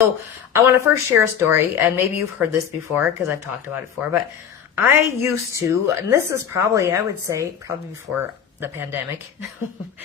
So I want to first share a story, and maybe you've heard this before because I've talked about it before, but I used to, and this is probably, I would say, probably before the pandemic.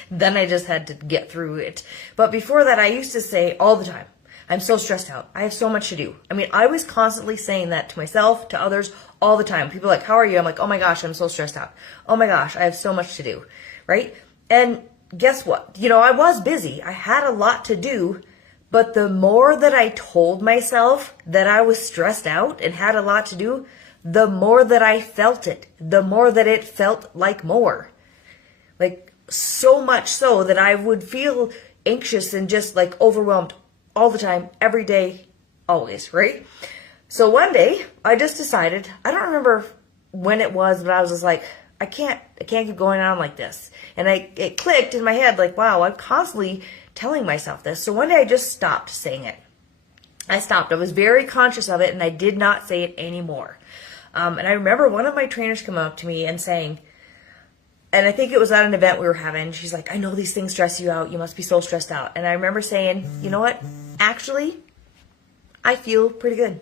Then I just had to get through it. But before that, I used to say all the time, I'm so stressed out. I have so much to do. I mean, I was constantly saying that to myself, to others, all the time. People are like, how are you? I'm like, oh my gosh, I'm so stressed out. Oh my gosh, I have so much to do, right? And guess what? You know, I was busy. I had a lot to do. But the more that I told myself that I was stressed out and had a lot to do, the more that I felt it, the more that it felt like more. Like so much so that I would feel anxious and just like overwhelmed all the time, every day, always, right? So one day I just decided, I don't remember when it was, but I was just like, I can't keep going on like this. And it clicked in my head like, wow, I'm constantly telling myself this. So one day I just stopped saying it. I stopped. I was very conscious of it, and I did not say it anymore. And I remember one of my trainers coming up to me and saying, and I think it was at an event we were having, she's like, I know these things stress you out. You must be so stressed out. And I remember saying, you know what? Actually, I feel pretty good.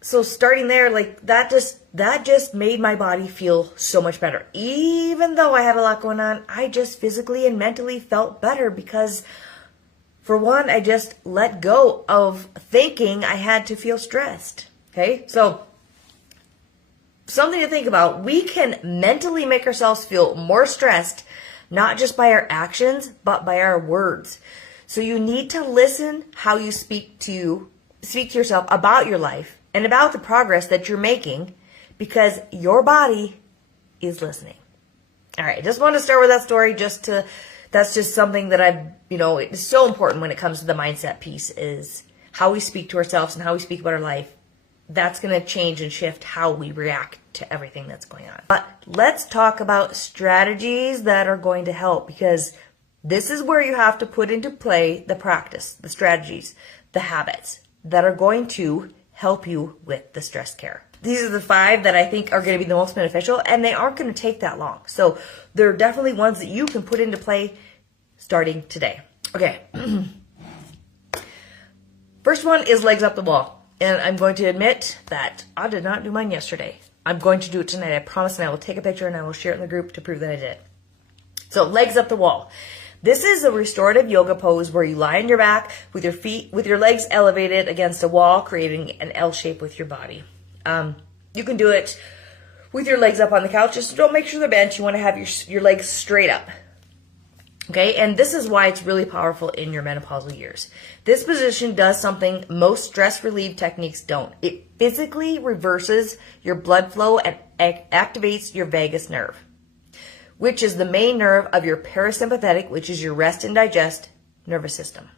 So starting there, like that just made my body feel so much better. Even though I had a lot going on, I just physically and mentally felt better because, for one, I just let go of thinking I had to feel stressed. Okay? So something to think about. We can mentally make ourselves feel more stressed, not just by our actions, but by our words. So you need to listen how you speak to yourself about your life and about the progress that you're making, because your body is listening. All right, I just want to start with that story that's just something that it's so important when it comes to the mindset piece, is how we speak to ourselves and how we speak about our life. That's going to change and shift how we react to everything that's going on. But let's talk about strategies that are going to help, because this is where you have to put into play the practice, the strategies, the habits that are going to help you with the stress care. These are the 5 that I think are going to be the most beneficial, and they aren't going to take that long. So they're definitely ones that you can put into play starting today. Okay. First one is legs up the wall. And I'm going to admit that I did not do mine yesterday. I'm going to do it tonight. I promise, and I will take a picture and I will share it in the group to prove that I did it. So legs up the wall. This is a restorative yoga pose where you lie on your back with your legs elevated against a wall, creating an L shape with your body. You can do it with your legs up on the couch. Just don't make sure they're bent. You want to have your legs straight up. Okay, and this is why it's really powerful in your menopausal years. This position does something most stress relief techniques don't. It physically reverses your blood flow and activates your vagus nerve, which is the main nerve of your parasympathetic, which is your rest and digest nervous system.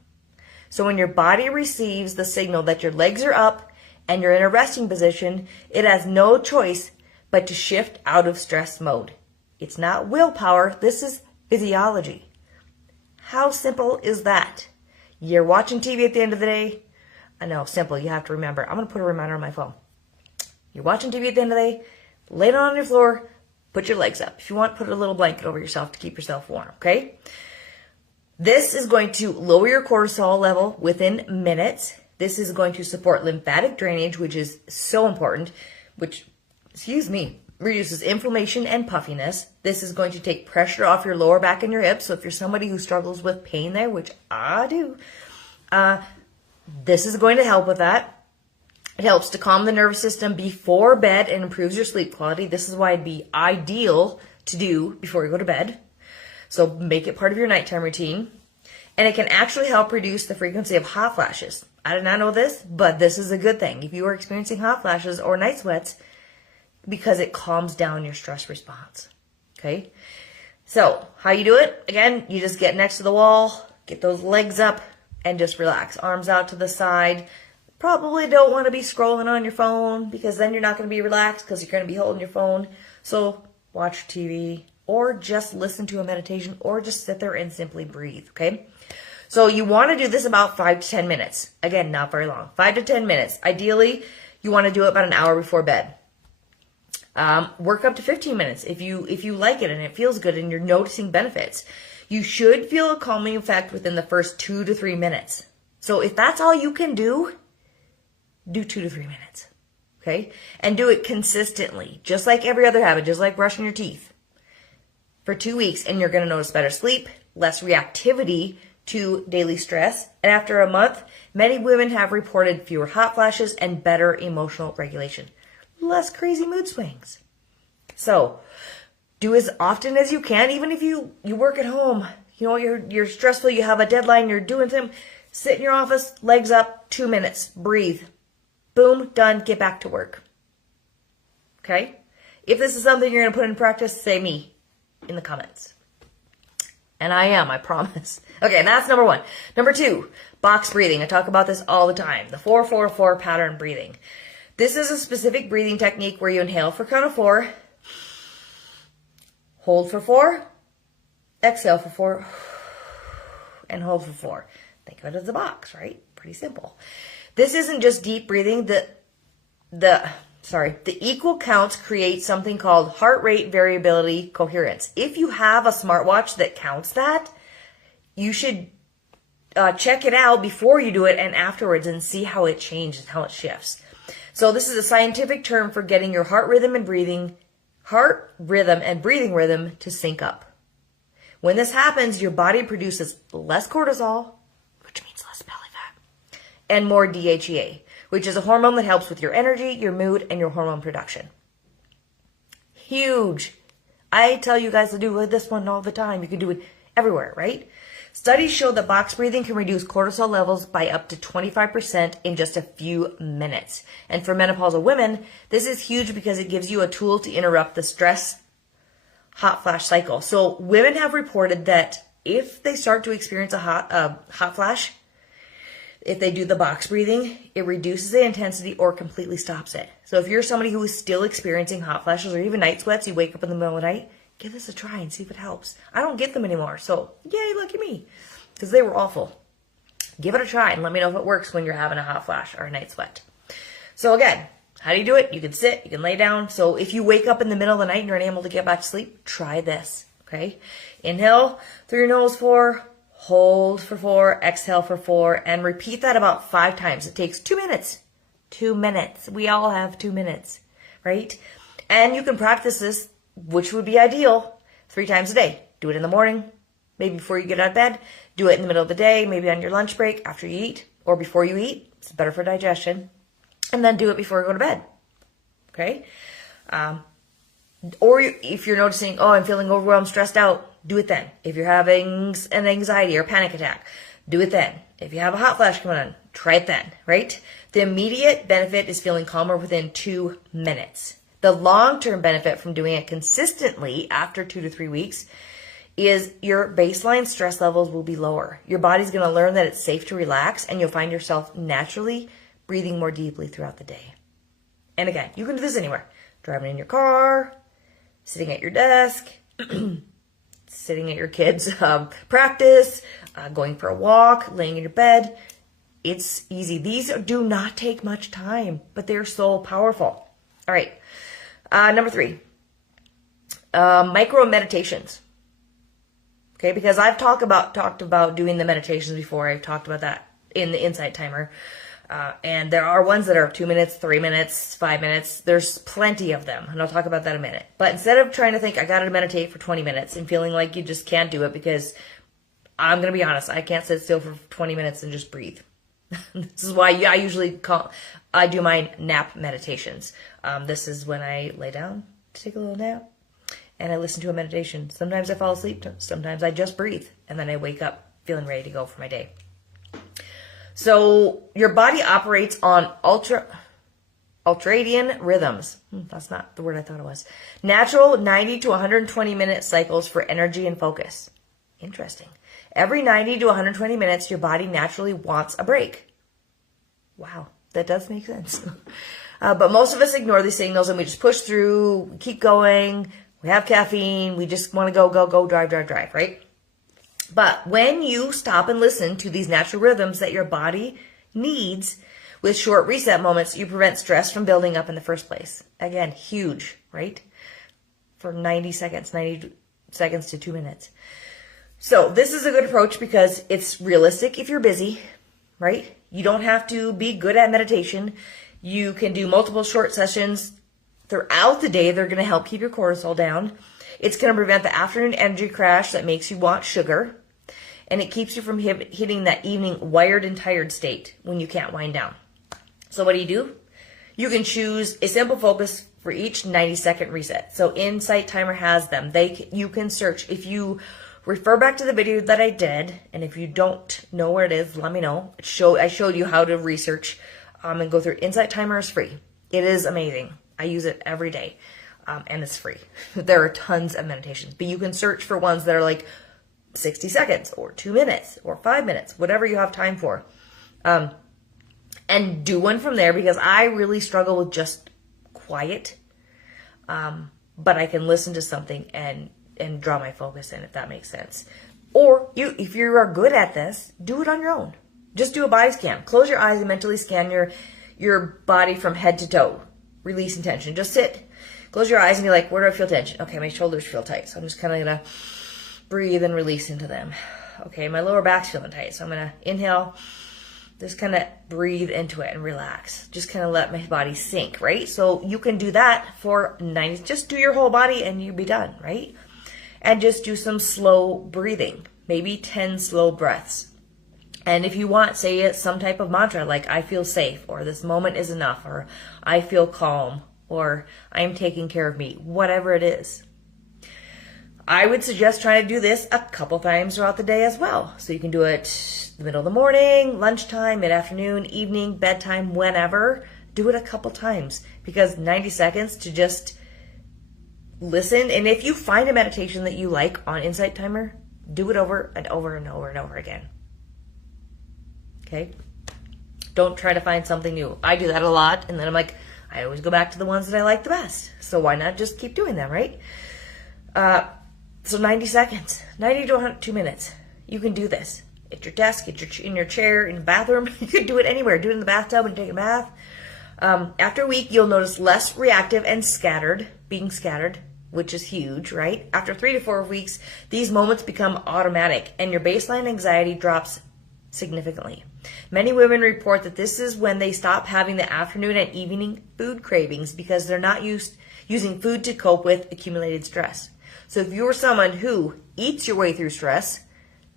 So when your body receives the signal that your legs are up and you're in a resting position, it has no choice but to shift out of stress mode. It's not willpower. This is physiology. How simple is that? You're watching TV at the end of the day. I know, simple. You have to remember. I'm going to put a reminder on my phone. You're watching TV at the end of the day. Lay down on your floor. Put your legs up. If you want, put a little blanket over yourself to keep yourself warm, okay? This is going to lower your cortisol level within minutes. This is going to support lymphatic drainage, which is so important, which, reduces inflammation and puffiness. This is going to take pressure off your lower back and your hips. So if you're somebody who struggles with pain there, which I do, this is going to help with that. It helps to calm the nervous system before bed and improves your sleep quality. This is why it'd be ideal to do before you go to bed. So make it part of your nighttime routine. And it can actually help reduce the frequency of hot flashes. I did not know this, but this is a good thing. If you are experiencing hot flashes or night sweats, because it calms down your stress response. Okay? So, how you do it? Again, you just get next to the wall, get those legs up, and just relax. Arms out to the side. Probably don't want to be scrolling on your phone, because then you're not going to be relaxed because you're going to be holding your phone. So, watch TV, or just listen to a meditation, or just sit there and simply breathe. Okay? So, you want to do this about 5 to 10 minutes. Again, not very long. 5 to 10 minutes. Ideally, you want to do it about an hour before bed. Work up to 15 minutes if you like it and it feels good and you're noticing benefits. You should feel a calming effect within the first 2 to 3 minutes. So if that's all you can do 2 to 3 minutes. Okay? And do it consistently, just like every other habit, just like brushing your teeth, for 2 weeks, and you're going to notice better sleep, less reactivity to daily stress. And after a month, many women have reported fewer hot flashes and better emotional regulation. Less crazy mood swings. So, do as often as you can, even if you work at home. You know, you're stressful, you have a deadline, you're doing something. Sit in your office, legs up, 2 minutes, breathe. Boom, done, get back to work. Okay? If this is something you're going to put in practice, say me in the comments. And I am, I promise. Okay, and that's number 1. Number 2, box breathing. I talk about this all the time. The 4-4-4 pattern breathing. This is a specific breathing technique where you inhale for count of 4, hold for 4, exhale for 4, and hold for 4. Think of it as a box, right? Pretty simple. This isn't just deep breathing. The equal counts create something called heart rate variability coherence. If you have a smartwatch that counts that, you should check it out before you do it and afterwards and see how it changes, how it shifts. So this is a scientific term for getting your heart rhythm and breathing rhythm to sync up. When this happens, your body produces less cortisol, which means less belly fat, and more DHEA, which is a hormone that helps with your energy, your mood, and your hormone production. Huge. I tell you guys to do this one all the time. You can do it everywhere, right? Studies show that box breathing can reduce cortisol levels by up to 25% in just a few minutes. And for menopausal women, this is huge because it gives you a tool to interrupt the stress hot flash cycle. So women have reported that if they start to experience a hot flash, if they do the box breathing, it reduces the intensity or completely stops it. So if you're somebody who is still experiencing hot flashes or even night sweats, you wake up in the middle of the night, give this a try and see if it helps. I don't get them anymore, so yay, lucky me, because they were awful. Give it a try and let me know if it works when you're having a hot flash or a night sweat. So again, how do you do it? You can sit, you can lay down. So if you wake up in the middle of the night and you're unable to get back to sleep, try this, okay? Inhale through your nose 4, hold for 4, exhale for 4, and repeat that about 5 times. It takes 2 minutes. 2 minutes. We all have 2 minutes, right? And you can practice this, which would be ideal, 3 times a day. Do it in the morning, maybe before you get out of bed. Do it in the middle of the day, maybe on your lunch break after you eat, or before you eat. It's better for digestion. And then do it before you go to bed, okay? Or if you're noticing, oh, I'm feeling overwhelmed, stressed out, do it then. If you're having an anxiety or panic attack, do it then. If you have a hot flash coming on, try it then, right? The immediate benefit is feeling calmer within 2 minutes. The long-term benefit from doing it consistently after 2 to 3 weeks is your baseline stress levels will be lower. Your body's going to learn that it's safe to relax, and you'll find yourself naturally breathing more deeply throughout the day. And again, you can do this anywhere. Driving in your car, sitting at your desk, sitting at your kids' practice, going for a walk, laying in your bed. It's easy. These do not take much time, but they're so powerful. All right. Number 3, micro meditations. Okay, because I've talked about doing the meditations before. I've talked about that in the Insight Timer. And there are ones that are 2 minutes, 3 minutes, 5 minutes. There's plenty of them, and I'll talk about that in a minute. But instead of trying to think, I got to meditate for 20 minutes and feeling like you just can't do it, because I'm going to be honest, I can't sit still for 20 minutes and just breathe. This is why I usually I do my nap meditations. This is when I lay down to take a little nap, and I listen to a meditation. Sometimes I fall asleep, sometimes I just breathe, and then I wake up feeling ready to go for my day. So your body operates on ultradian rhythms. That's not the word I thought it was. Natural 90 to 120 minute cycles for energy and focus. Interesting. Every 90 to 120 minutes, your body naturally wants a break. Wow, that does make sense. But most of us ignore these signals and we just push through, we keep going, we have caffeine, we just want to go, drive, right? But when you stop and listen to these natural rhythms that your body needs with short reset moments, you prevent stress from building up in the first place. Again, huge, right? For 90 seconds to 2 minutes. So this is a good approach because it's realistic if you're busy, right? You don't have to be good at meditation. You can do multiple short sessions throughout the day. They're going to help keep your cortisol down. It's going to prevent the afternoon energy crash that makes you want sugar. And it keeps you from hitting that evening wired and tired state when you can't wind down. So what do? You can choose a simple focus for each 90-second reset. So Insight Timer has them. You can search. If you refer back to the video that I did, and if you don't know where it is, let me know. I showed you how to research and go through. Insight Timer is free. It is amazing. I use it every day, and it's free. There are tons of meditations, but you can search for ones that are like 60 seconds or 2 minutes or 5 minutes, whatever you have time for. And do one from there, because I really struggle with just quiet. But I can listen to something and draw my focus in, if that makes sense. Or if you are good at this, do it on your own. Just do a body scan. Close your eyes and mentally scan your body from head to toe. Release tension. Just sit, close your eyes, and you're like, where do I feel tension? Okay, my shoulders feel tight, so I'm just kind of going to breathe and release into them. Okay, my lower back's feeling tight, so I'm going to inhale, just kind of breathe into it and relax. Just kind of let my body sink, right? So you can do that for 90, just do your whole body and you'll be done, right? And just do some slow breathing, maybe 10 slow breaths. And if you want, say it some type of mantra like I feel safe, or this moment is enough, or I feel calm, or I'm taking care of me, whatever it is. I would suggest trying to do this a couple times throughout the day as well. So you can do it the middle of the morning, lunchtime, mid-afternoon, evening, bedtime, whenever. Do it a couple times, because 90 seconds to just listen. And if you find a meditation that you like on Insight Timer, do it over and over and over and over again. Okay? Don't try to find something new. I do that a lot, and then I'm like, I always go back to the ones that I like the best. So why not just keep doing them, right? So 90 seconds, 90 to 2 minutes. You can do this at your desk, in your chair, in the bathroom. You could do it anywhere. Do it in the bathtub and take a bath. After a week, you'll notice less reactive and being scattered, which is huge, right? After 3 to 4 weeks, these moments become automatic, and your baseline anxiety drops significantly. Many women report that this is when they stop having the afternoon and evening food cravings, because they're not using food to cope with accumulated stress. So if you're someone who eats your way through stress,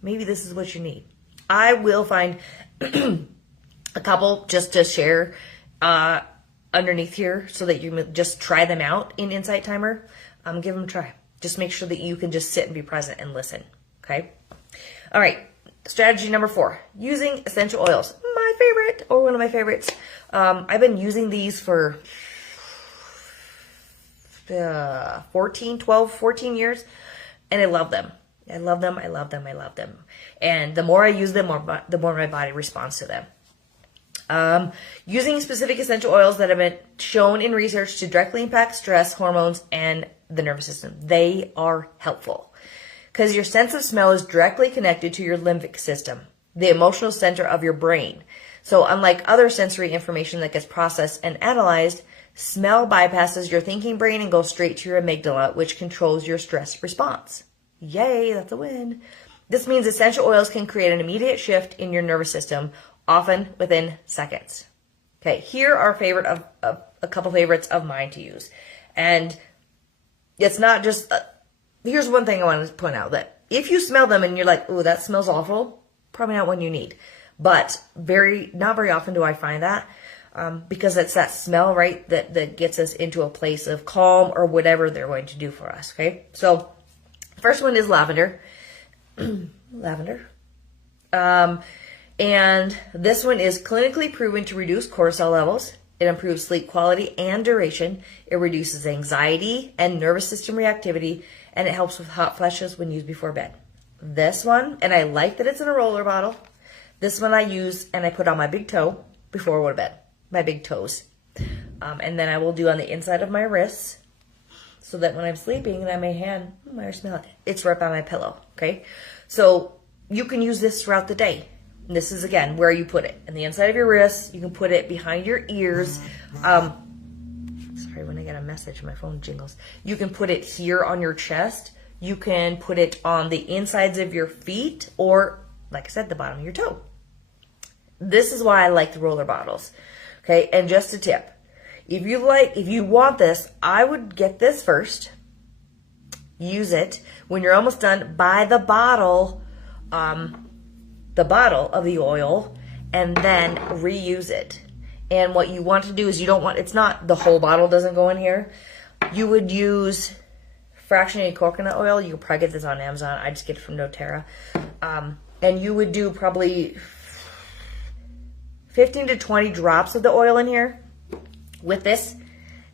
maybe this is what you need. I will find a couple just to share underneath here so that you can just try them out in Insight Timer. Give them a try. Just make sure that you can just sit and be present and listen. Okay? All right. Strategy number 4, using essential oils. My favorite, or one of my favorites. I've been using these for 14 years, and I love them. I love them. And the more I use them, the more my body responds to them. Using specific essential oils that have been shown in research to directly impact stress, hormones, and the nervous system. They are helpful, because your sense of smell is directly connected to your limbic system, the emotional center of your brain. So unlike other sensory information that gets processed and analyzed, smell bypasses your thinking brain and goes straight to your amygdala, which controls your stress response. Yay, that's a win. This means essential oils can create an immediate shift in your nervous system, often within seconds. Okay, here are a couple favorites of mine to use. And it's not just... here's one thing I want to point out, that if you smell them and you're like, ooh, that smells awful, probably not one you need. But not very often do I find that, because it's that smell, right, that gets us into a place of calm or whatever they're going to do for us, okay? So first one is lavender. Lavender. And this one is clinically proven to reduce cortisol levels. It improves sleep quality and duration. It reduces anxiety and nervous system reactivity, and it helps with hot flushes when used before bed. This one, and I like that it's in a roller bottle. This one I use and I put on my big toe before I go to bed. My big toes. And then I will do on the inside of my wrists, so that when I'm sleeping and my hand, I smell it. It's right by my pillow, okay? So you can use this throughout the day. And this is, again, where you put it. In the inside of your wrists. You can put it behind your ears. Sorry, when I get a message, my phone jingles. You can put it here on your chest. You can put it on the insides of your feet or, like I said, the bottom of your toe. This is why I like the roller bottles. Okay, and just a tip. If you want this, I would get this first. Use it. When you're almost done, buy the bottle of the oil, and then reuse it. And what you want to do is it's not the whole bottle doesn't go in here. You would use fractionated coconut oil. You can probably get this on Amazon. I just get it from doTERRA. And you would do probably 15 to 20 drops of the oil in here with this.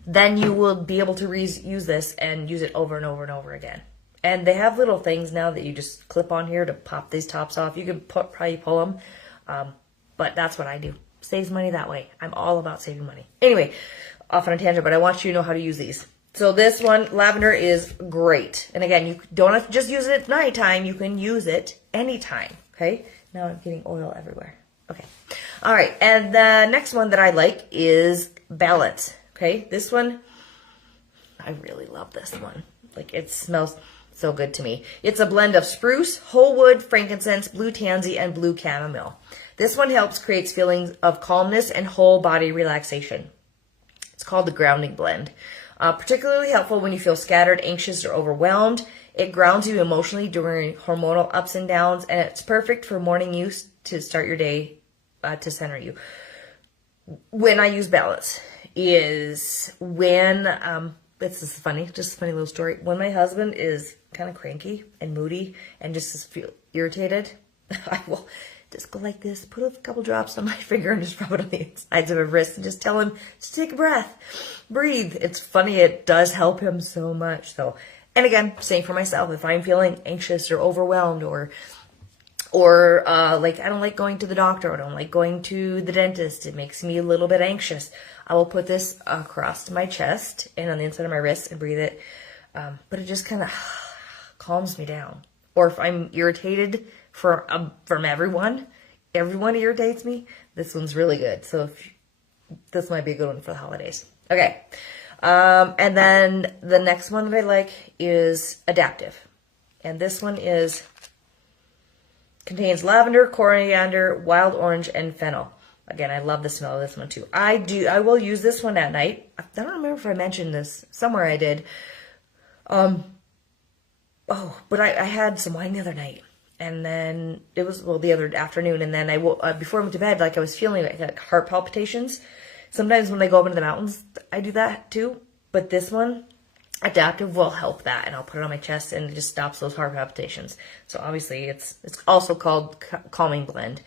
Then you will be able to use this and use it over and over and over again. And they have little things now that you just clip on here to pop these tops off. You can probably pull them, but that's what I do. Saves money that way. I'm all about saving money. Anyway, off on a tangent, but I want you to know how to use these. So this one, lavender, is great. And again, you don't have to just use it at nighttime. You can use it anytime, okay? Now I'm getting oil everywhere. Okay. All right, and the next one that I like is Balance, okay? This one, I really love this one. Like, it smells so good to me. It's a blend of spruce, whole wood, frankincense, blue tansy, and blue chamomile. This one creates feelings of calmness and whole body relaxation. It's called the grounding blend. Particularly helpful when you feel scattered, anxious, or overwhelmed. It grounds you emotionally during hormonal ups and downs, and it's perfect for morning use to start your day to center you. When I use Balance is when, it's just a funny little story. When my husband is kind of cranky and moody and just feel irritated, I will just go like this, put a couple drops on my finger and just rub it on the insides of my wrist and just tell him to take a breath, breathe. It's funny. It does help him so much. So, and again, same for myself. If I'm feeling anxious or overwhelmed or like I don't like going to the doctor, or I don't like going to the dentist, it makes me a little bit anxious, I will put this across my chest and on the inside of my wrist and breathe it. But it just kind of calms me down. Or if I'm irritated from everyone irritates me, this one's really good. So this might be a good one for the holidays. Okay. And then the next one that I like is Adaptive. And this one contains lavender, coriander, wild orange, and fennel. Again, I love the smell of this one too. I will use this one at night. I don't remember if I mentioned this. Somewhere I did. But I had some wine the other night. And then it was, the other afternoon. And then before I went to bed, like I was feeling like heart palpitations. Sometimes when I go up into the mountains, I do that too. But this one, Adaptive, will help that. And I'll put it on my chest and it just stops those heart palpitations. So obviously it's also called Calming Blend.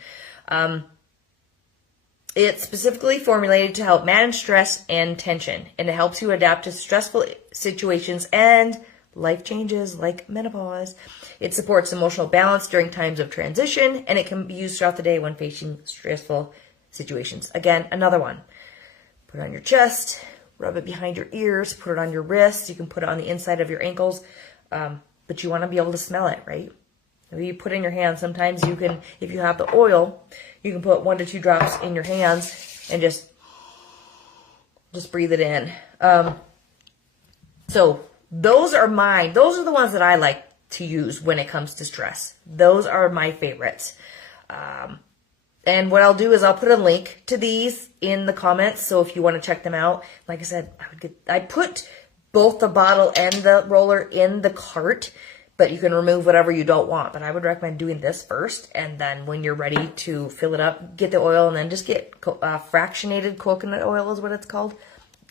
It's specifically formulated to help manage stress and tension. And it helps you adapt to stressful situations and life changes like menopause. It supports emotional balance during times of transition, and it can be used throughout the day when facing stressful situations. Again, another one. Put it on your chest, rub it behind your ears, put it on your wrists. You can put it on the inside of your ankles, but you want to be able to smell it, right? If you put it in your hands, sometimes you can, if you have the oil, you can put 1 to 2 drops in your hands and just breathe it in. So those are the ones that I like to use when it comes to stress. Those are my favorites. And what I'll do is I'll put a link to these in the comments. So if you want to check them out, like I said, I put both the bottle and the roller in the cart, but you can remove whatever you don't want. But I would recommend doing this first. And then when you're ready to fill it up, get the oil and then just get fractionated coconut oil is what it's called.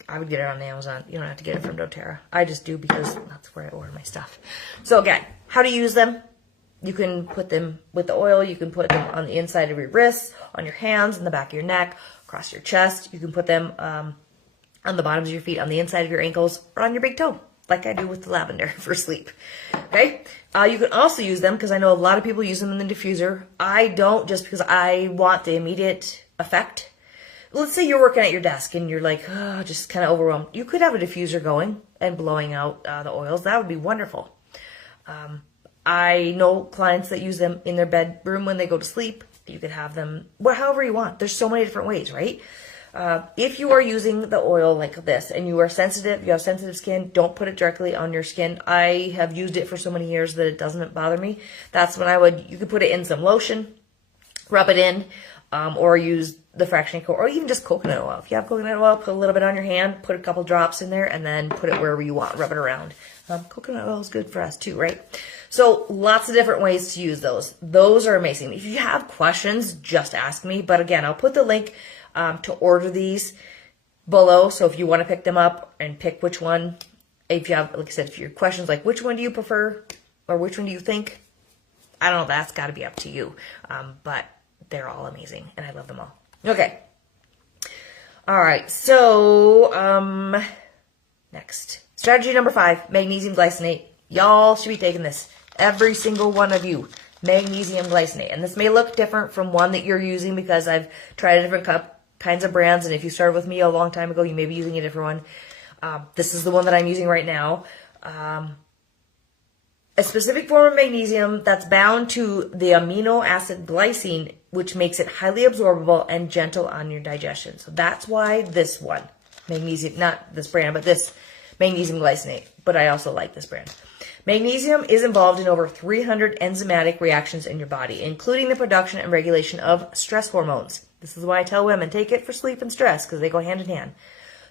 I would get it on Amazon. You don't have to get it from doTERRA. I just do because that's where I order my stuff. So again, how to use them. You can put them with the oil. You can put them on the inside of your wrists, on your hands, in the back of your neck, across your chest. You can put them on the bottoms of your feet, on the inside of your ankles, or on your big toe, like I do with the lavender for sleep. Okay? You can also use them, because I know a lot of people use them in the diffuser. I don't, just because I want the immediate effect. Let's say you're working at your desk and you're like, just kind of overwhelmed. You could have a diffuser going and blowing out the oils. That would be wonderful. I know clients that use them in their bedroom when they go to sleep. You could have them however you want. There's so many different ways, right? If you are using the oil like this and you are sensitive, you have sensitive skin, don't put it directly on your skin. I have used it for so many years that it doesn't bother me. That's when you could put it in some lotion, rub it in, or use the fractionated or even just coconut oil. If you have coconut oil, put a little bit on your hand, put a couple drops in there, and then put it wherever you want, rub it around. Coconut oil is good for us too, right? So lots of different ways to use those. Those are amazing. If you have questions, just ask me. But again, I'll put the link to order these below. So if you want to pick them up and pick which one, if you have, like I said, if your questions like which one do you prefer or which one do you think, I don't know, that's got to be up to you. But they're all amazing and I love them all. Okay. All right. So, next. Strategy number 5, magnesium glycinate. Y'all should be taking this. Every single one of you. Magnesium glycinate. And this may look different from one that you're using because I've tried different kinds of brands. And if you started with me a long time ago, you may be using a different one. This is the one that I'm using right now. A specific form of magnesium that's bound to the amino acid glycine, which makes it highly absorbable and gentle on your digestion. So that's why this one, magnesium, not this brand, but this magnesium glycinate. But I also like this brand. Magnesium is involved in over 300 enzymatic reactions in your body, including the production and regulation of stress hormones. This is why I tell women, take it for sleep and stress, because they go hand in hand.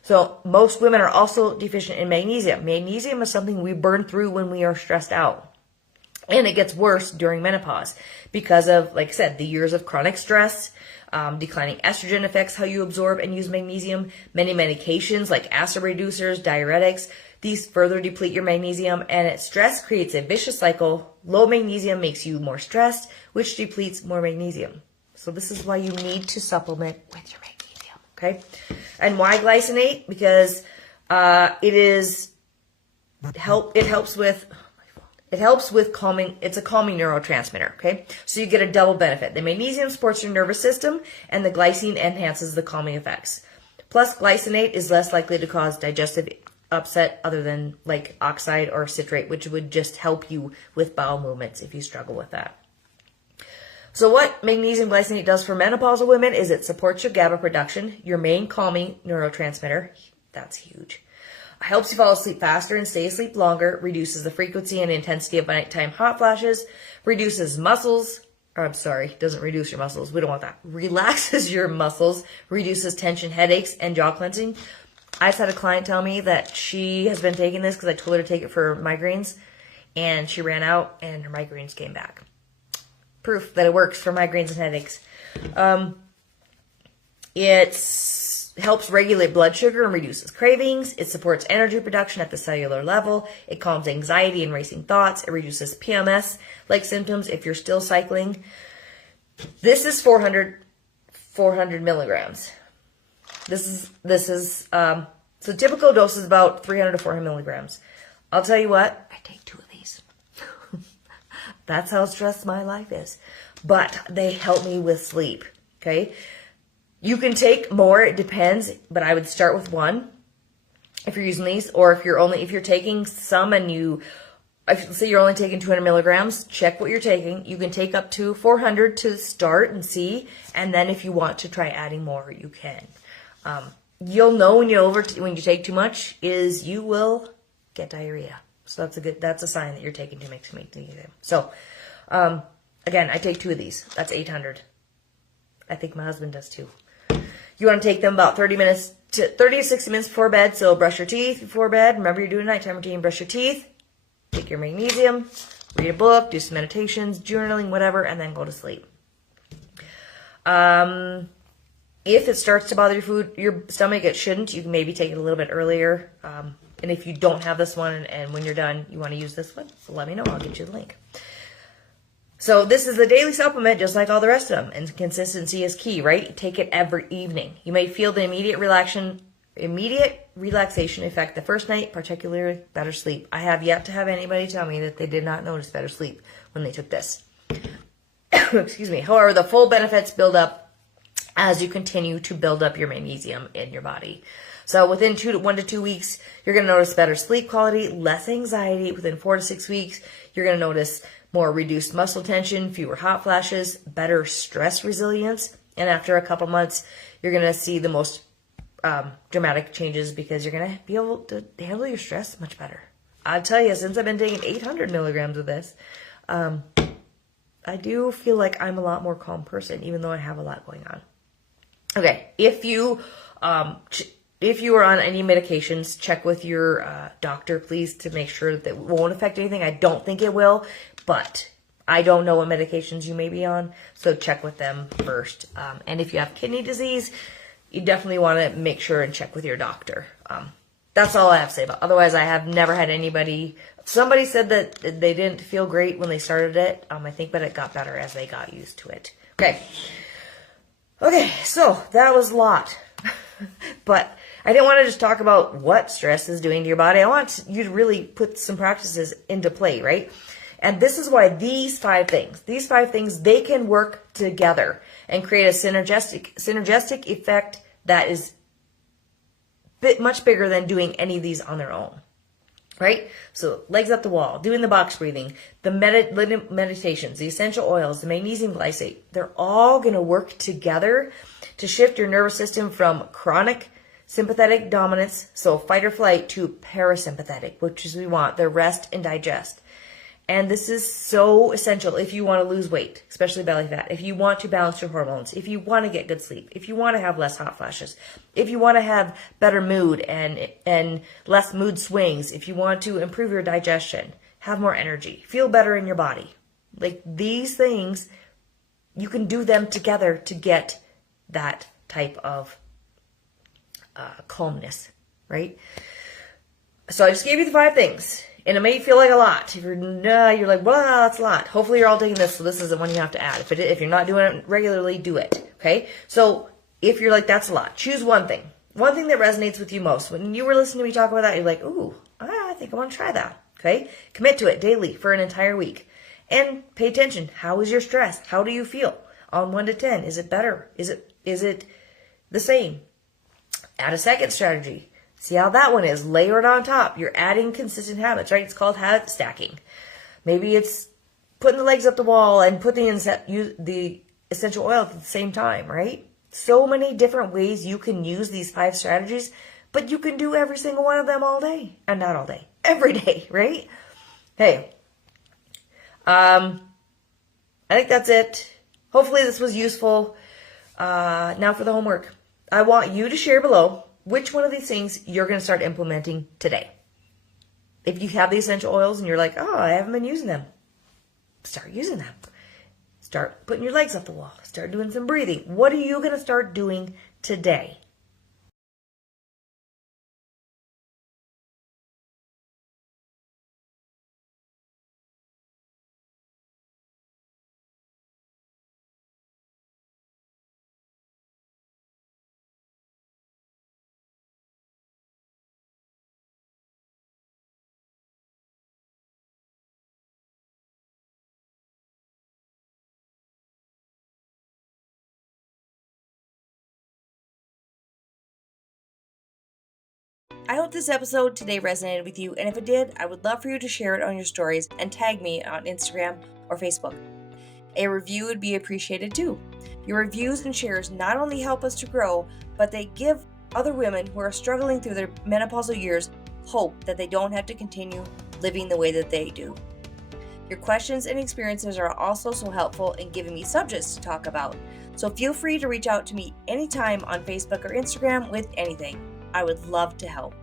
So most women are also deficient in magnesium. Magnesium is something we burn through when we are stressed out. And it gets worse during menopause because of, like I said, the years of chronic stress. Declining estrogen affects how you absorb and use magnesium. Many medications like acid reducers, diuretics, these further deplete your magnesium, and stress creates a vicious cycle. Low magnesium makes you more stressed, which depletes more magnesium. So this is why you need to supplement with your magnesium, okay? And why glycinate? Because it helps with calming. It's a calming neurotransmitter, okay? So you get a double benefit. The magnesium supports your nervous system, and the glycine enhances the calming effects. Plus, glycinate is less likely to cause digestive upset other than like oxide or citrate, which would just help you with bowel movements if you struggle with that. So what magnesium glycinate does for menopausal women is it supports your GABA production, your main calming neurotransmitter. That's huge. Helps you fall asleep faster and stay asleep longer, reduces the frequency and intensity of nighttime hot flashes, reduces muscles, or I'm sorry, doesn't reduce your muscles, we don't want that, relaxes your muscles, reduces tension, headaches, and jaw cleansing. I just had a client tell me that she has been taking this because I told her to take it for migraines, and she ran out and her migraines came back. Proof that it works for migraines and headaches. It helps regulate blood sugar and reduces cravings. It supports energy production at the cellular level. It calms anxiety and racing thoughts. It reduces PMS-like symptoms if you're still cycling. This is 400 milligrams. So typical dose is about 300 to 400 milligrams. I'll tell you what, I take 2 of these. That's how stressed my life is. But they help me with sleep, okay? You can take more, it depends, but I would start with 1 if you're using these, or if you're taking some and let's say you're only taking 200 milligrams, check what you're taking. You can take up to 400 to start and see, and then if you want to try adding more, you can. You'll know when you take too much is you will get diarrhea. So that's a sign that you're taking too much magnesium. So, again, I take 2 of these. That's 800. I think my husband does too. You want to take them about 30 to 60 minutes before bed. So brush your teeth before bed. Remember, you're doing a nighttime routine. Brush your teeth. Take your magnesium. Read a book. Do some meditations, journaling, whatever, and then go to sleep. If it starts to bother your stomach, it shouldn't. You can maybe take it a little bit earlier. And if you don't have this one and when you're done, you want to use this one, let me know. I'll get you the link. So this is a daily supplement just like all the rest of them. And consistency is key, right? Take it every evening. You may feel the immediate relaxation effect the first night, particularly better sleep. I have yet to have anybody tell me that they did not notice better sleep when they took this. Excuse me. However, the full benefits build up as you continue to build up your magnesium in your body. So within 1 to 2 weeks, you're going to notice better sleep quality, less anxiety. Within 4 to 6 weeks, you're going to notice more reduced muscle tension, fewer hot flashes, better stress resilience. And after a couple months, you're going to see the most dramatic changes because you're going to be able to handle your stress much better. I'll tell you, since I've been taking 800 milligrams of this, I do feel like I'm a lot more calm person, even though I have a lot going on. Okay, if you are on any medications, check with your doctor, please, to make sure that it won't affect anything. I don't think it will, but I don't know what medications you may be on, so check with them first. And if you have kidney disease, you definitely want to make sure and check with your doctor. That's all I have to say about it. Otherwise, I have never had anybody... Somebody said that they didn't feel great when they started it, I think, but it got better as they got used to it. Okay, so that was a lot. But I didn't want to just talk about what stress is doing to your body. I want you to really put some practices into play, right? And this is why these five things, they can work together and create a synergistic effect that is much bigger than doing any of these on their own, right? So legs up the wall, doing the box breathing, the meditations, the essential oils, the magnesium glycinate, they're all going to work together to shift your nervous system from chronic sympathetic dominance, so fight or flight, to parasympathetic, which is we want, the rest and digest. And this is so essential if you want to lose weight, especially belly fat, if you want to balance your hormones, if you want to get good sleep, if you want to have less hot flashes, if you want to have better mood and less mood swings, if you want to improve your digestion, have more energy, feel better in your body. Like these things, you can do them together to get that type of calmness, right? So I just gave you the 5 things. And it may feel like a lot. If you're like, well, that's a lot. Hopefully you're all taking this, so this isn't one you have to add. If you're not doing it regularly, do it. Okay? So if you're like, that's a lot, choose one thing. One thing that resonates with you most. When you were listening to me talk about that, you're like, ooh, I think I want to try that. Okay? Commit to it daily for an entire week. And pay attention. How is your stress? How do you feel? On 1 to 10. Is it better? Is it the same? Add a second strategy. See how that one is. Layer it on top. You're adding consistent habits, right? It's called habit stacking. Maybe it's putting the legs up the wall and putting the essential oil at the same time, right? So many different ways you can use these 5 strategies, but you can do every single one of them all day. And not all day. Every day, right? Hey. I think that's it. Hopefully this was useful. Now for the homework. I want you to share below which one of these things you're going to start implementing today. If you have the essential oils and you're like, oh, I haven't been using them, start using them. Start putting your legs up the wall. Start doing some breathing. What are you going to start doing today? I hope this episode today resonated with you, and if it did, I would love for you to share it on your stories and tag me on Instagram or Facebook. A review would be appreciated too. Your reviews and shares not only help us to grow, but they give other women who are struggling through their menopausal years hope that they don't have to continue living the way that they do. Your questions and experiences are also so helpful in giving me subjects to talk about, so feel free to reach out to me anytime on Facebook or Instagram with anything. I would love to help.